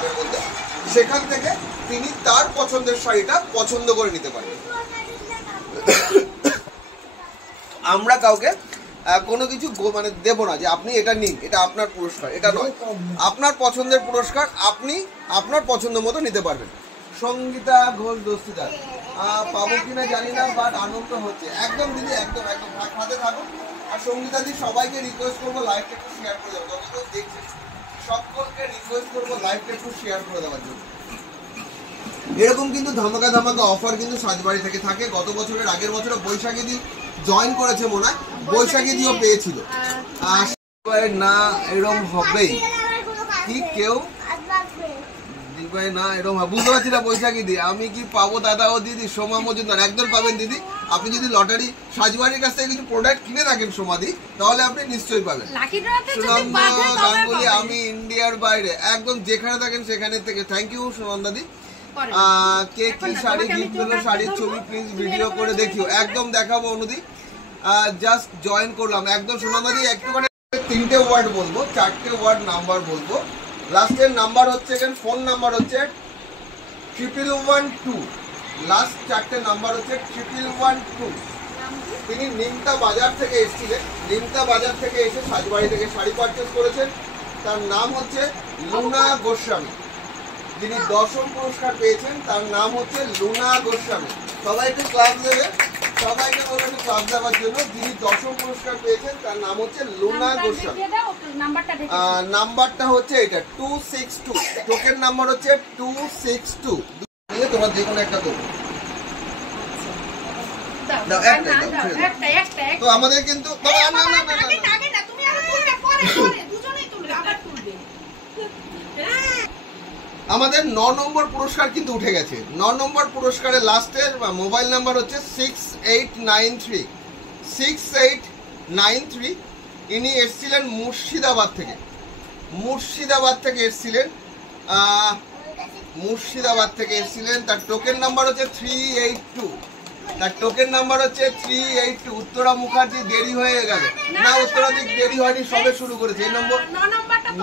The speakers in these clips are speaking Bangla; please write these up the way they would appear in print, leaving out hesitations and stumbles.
দামের মধ্যে, সেখান থেকে তিনি তার পছন্দের শাড়িটা পছন্দ করে নিতে পারবেন। আমরা কাউকে কোনো কিছু মানে দেবো না যে আপনি এটা নিন, এটা আপনার পুরস্কার, এটা নয়। আপনার পছন্দের পুরস্কার আপনি আপনার পছন্দ মতো নিতে পারবেন। সঙ্গীতা ঘোষ দস্তিদার পাবো কিনা জানি না, বাট আনন্দ হচ্ছে। একদম দিদি, একদম একদম হাতে থাকুন। আর সঙ্গীতা দি সবাইকে রিকোয়েস্ট করবো লাইভটা একটু শেয়ার করে দেবো, যতক্ষণ দেখছি সকলকে রিকোয়েস্ট করবো লাইভটা একটু শেয়ার করে দেওয়ার জন্য। এরকম কিন্তু ধামাকা ধামাকা অফার কিন্তু সাজবাড়ি থেকে থাকে। গত বছরের আগের বছরে বৈশাখী দি জয়েন করেছে মনে হয়, বৈশাখী দিও পেয়েছিল। না এরকম হবেই কি কেউ না এরকম বুঝতে পারছি না বৈশাখী দি, আমি কি পাবো দাদা ও দিদি? সোমা মজুমদার একদম পাবেন দিদি। আপনি যদি লটারি সাজবাড়ির কাছ থেকে কিছু প্রোডাক্ট কিনে থাকেন সোমাদি, তাহলে আপনি নিশ্চয়ই পাবেন। সুনন্দা গাঙ্গুলি আমি ইন্ডিয়ার বাইরে, একদম যেখানে থাকেন সেখানে থেকে। থ্যাংক ইউ সুনন্দা দি। কে কি শাড়ি গিফট করলো, শাড়ির ছবি প্লিজ ভিডিও করে দেখিও। একদম দেখাবো অনুদি, জাস্ট জয়েন করলাম একদম। সুনন্দা দি একটুখানি 3টে ওয়ার্ড বলবো, 4টে ওয়ার্ড নাম্বার বলবো। লাস্টের নাম্বার হচ্ছে, ফোন নাম্বার হচ্ছে 1112, লাস্ট 4টে নাম্বার হচ্ছে 1112। তিনি নিমতা বাজার থেকে এসেছিলেন, নিমতা বাজার থেকে এসে সাজবাড়ি থেকে শাড়ি পারচেস করেছেন। তার নাম হচ্ছে লুনা গোস্বামী। যিনি 10ম পুরস্কার পেয়েছেন তার নাম হচ্ছে লুনা গোস্বামী। সবাই একটু ক্লাস দেবে, সবাইকে বলবো একটু ক্লাস দেওয়ার জন্য। যিনি 10ম পুরস্কার পেয়েছেন তার নাম হচ্ছে লুনা গোস্বামী। নাম্বারটা হচ্ছে এটা 262, টোকেন নাম্বার হচ্ছে 262। তোমার যে কোনো একটা করবো, তো আমাদের কিন্তু আমাদের 9 নম্বর পুরস্কার কিন্তু উঠে গেছে। 9 নম্বর পুরস্কারের লাস্টের মোবাইল নাম্বার হচ্ছে 6893। ইনি এসেছিলেন মুর্শিদাবাদ থেকে, মুর্শিদাবাদ থেকে এসেছিলেন। তার টোকেন নাম্বার হচ্ছে 382। উত্তরা মুখার্জি দেরি হয়ে গেল না, উত্তরা দিক দেরি হয়নি, সবে শুরু করেছে। এই নম্বর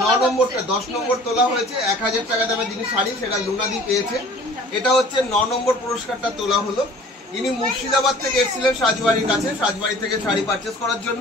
9 নম্বরটা 10 নম্বর তোলা হয়েছে। 1000 টাকা দামের যিনি শাড়ি, সেটা লুনাদি পেয়েছে। এটা হচ্ছে 9 নম্বর পুরস্কারটা তোলা হলো। ইনি মুর্শিদাবাদ থেকে এসেছিলেন সাজবাড়ির কাছে, সাজবাড়ি থেকে শাড়ি পারচেস করার জন্য।